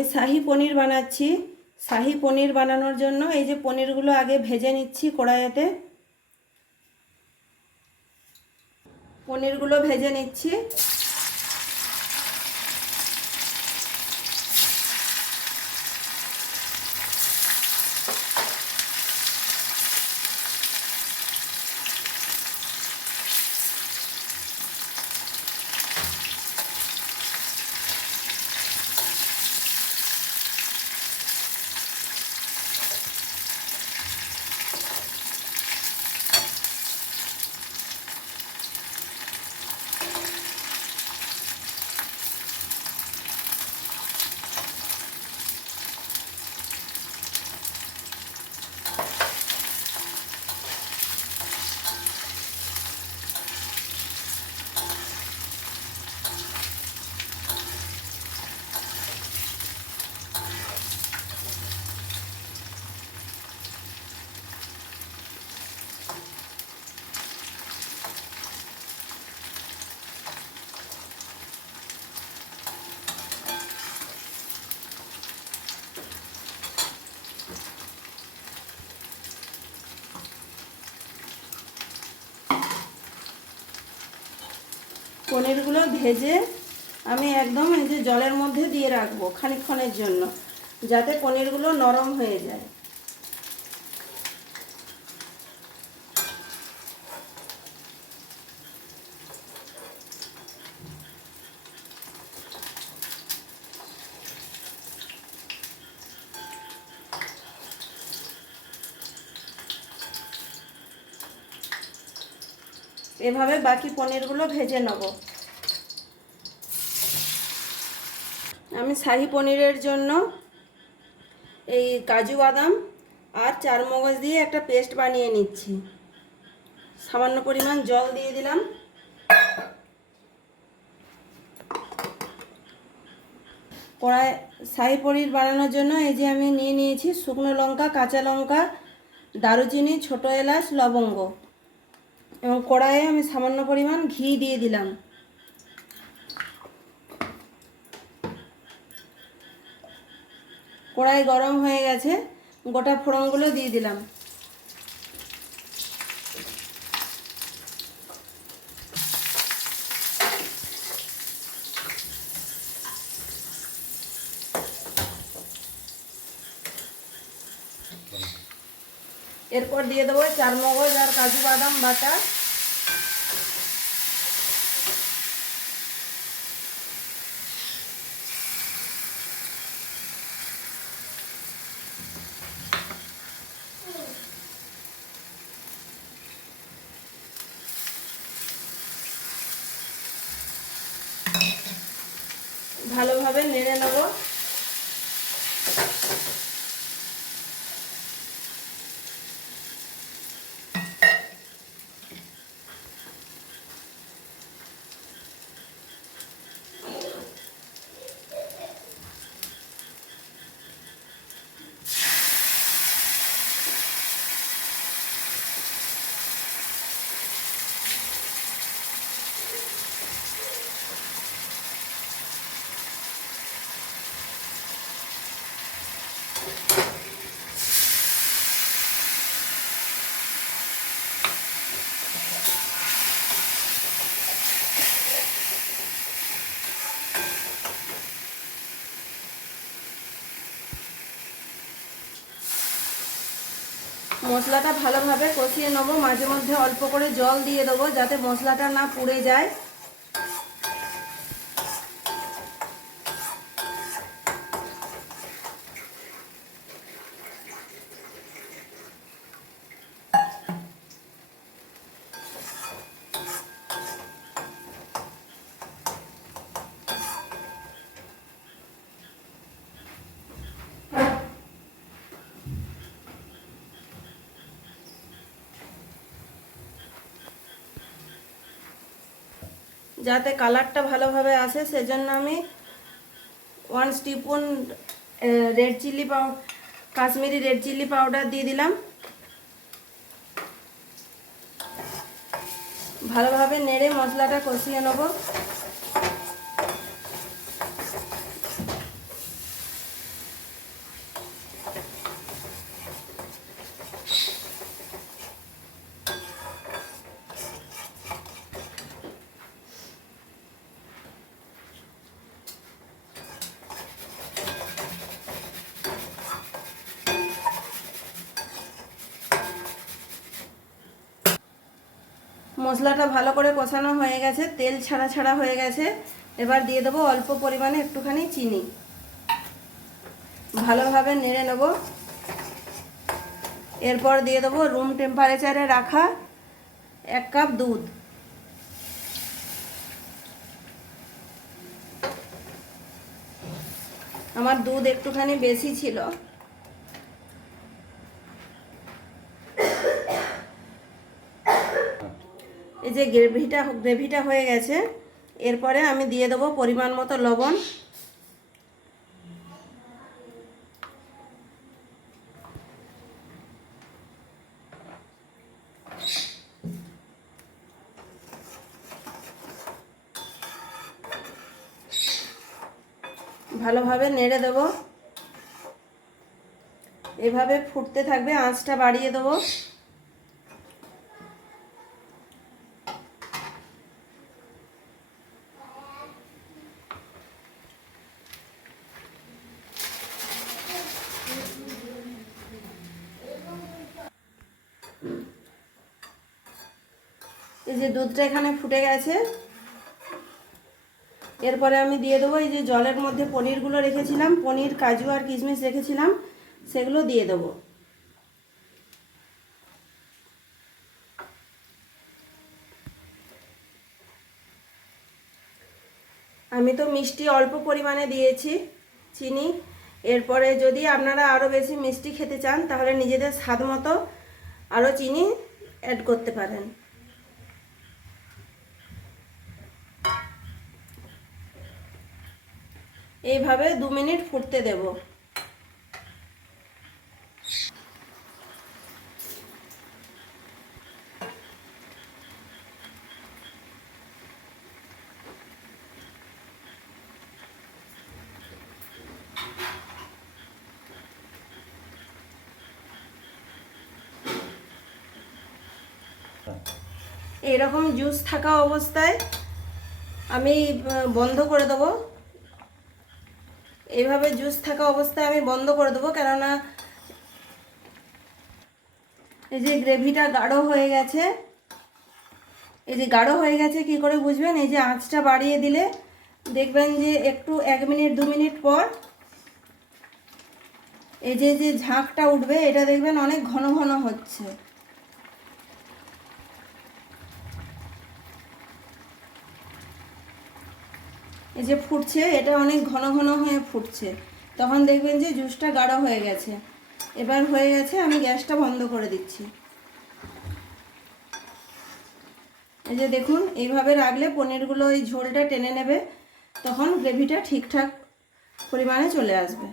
আমি শাহি পনির বানাচ্ছি। শাহি পনির বানানোর জন্য এই যে পনিরগুলো আগে ভেজে নিচ্ছি কড়াইতে। পনিরগুলো ভেজে নিচ্ছি। পনিরগুলো ভেজে আমি একদম এই যে জলের মধ্যে দিয়ে রাখবো খানিকক্ষণের জন্য, যাতে পনিরগুলো নরম হয়ে যায়। এভাবে বাকি পনিরগুলো ভেজে নেব। আমি শাহি পনিরের জন্য এই কাজু বাদাম আর চারমগজ দিয়ে একটা পেস্ট বানিয়ে নিচ্ছি। সামান্য পরিমাণ জল দিয়ে দিলাম। কড়াই শাহি পনির বানানোর জন্য এই যে আমি নিয়ে নিয়েছি শুকনো লঙ্কা, কাঁচা লঙ্কা, দারুচিনি, ছোটো এলাচ, লবঙ্গ, এবং কড়াইয়ে আমি সামান্য পরিমাণ ঘি দিয়ে দিলাম। কড়াই গরম হয়ে গেছে, গোটা ফোড়নগুলো দিয়ে দিলাম। এরপর দিয়ে দেবো চারমগজ আর কাজু বাদাম বাটা। ভালোভাবে নেড়ে নেব। মশলাটা ভালোভাবে কষিয়ে নেব। মাঝে মধ্যে অল্প করে জল দিয়ে দেবো যাতে মশলাটা না পুড়ে যায়। যাতে কালারটা ভালোভাবে আসে সেজন্য আমি 1 teaspoon red chilli Kashmiri red chilli powder দিয়ে দিলাম। ভালোভাবে নেড়ে মশলাটা কষিয়ে নেব। মশলাটা ভালো করে কষানো হয়ে গেছে, তেল ছাড়া ছাড়া হয়ে গেছে। এবার দিয়ে দেবো অল্প পরিমাণে একটুখানি চিনি, ভালোভাবে নেড়ে নেব। এরপর দিয়ে দেবো রুম টেম্পারেচারে রাখা 1 কাপ দুধ। আমার দুধ একটুখানি বেশি ছিল। এই যে গ্রেভিটা হয়ে গেছে। এরপরে আমি দিয়ে দেবো পরিমাণ মতো লবণ, ভালোভাবে নেড়ে দেব। এভাবে ফুটতে থাকবে, আঁচটা বাড়িয়ে দেবো। এই যে দুধটা এখানে ফুটে গেছে। এরপরে আমি দিয়ে দেবো এই যে জলের মধ্যে পনিরগুলো রেখেছিলাম, পনির, কাজু আর কিশমিশ রেখেছিলাম, সেগুলো দিয়ে দেবো। আমি তো মিষ্টি অল্প পরিমাণে দিয়েছি, চিনি। এরপরে যদি আপনারা আরও বেশি মিষ্টি খেতে চান তাহলে নিজেদের স্বাদ মতো আরও চিনি অ্যাড করতে পারেন। এইভাবে 2 মিনিট ফুটতে দেব। এরকম জুস থাকা অবস্থায় আমি বন্ধ করে দেবো। এইভাবে জুস থাকা অবস্থায় আমি বন্ধ করে দেবো, কেননা এই যে গ্রেভিটা গাঢ় হয়ে গেছে। এই যে গাঢ় হয়ে গেছে কি করে বুঝবেন? এই যে আঁচটা বাড়িয়ে দিলে দেখবেন যে একটু 1 মিনিট 2 মিনিট পর এই যে যে ঝাঁকটা উঠবে, এটা দেখবেন অনেক ঘন ঘন হচ্ছে। এই যে ফুটছে, এটা অনেক ঘন ঘন হয়ে ফুটছে, তখন দেখবেন যে জুসটা গাঢ় হয়ে গেছে। এবার হয়ে গেছে, আমি গ্যাসটা বন্ধ করে দিচ্ছি। এই যে দেখুন, এইভাবে রাখলে পনিরগুলো ওই ঝোলটা টেনে নেবে, তখন গ্রেভিটা ঠিকঠাক পরিমাণে চলে আসবে।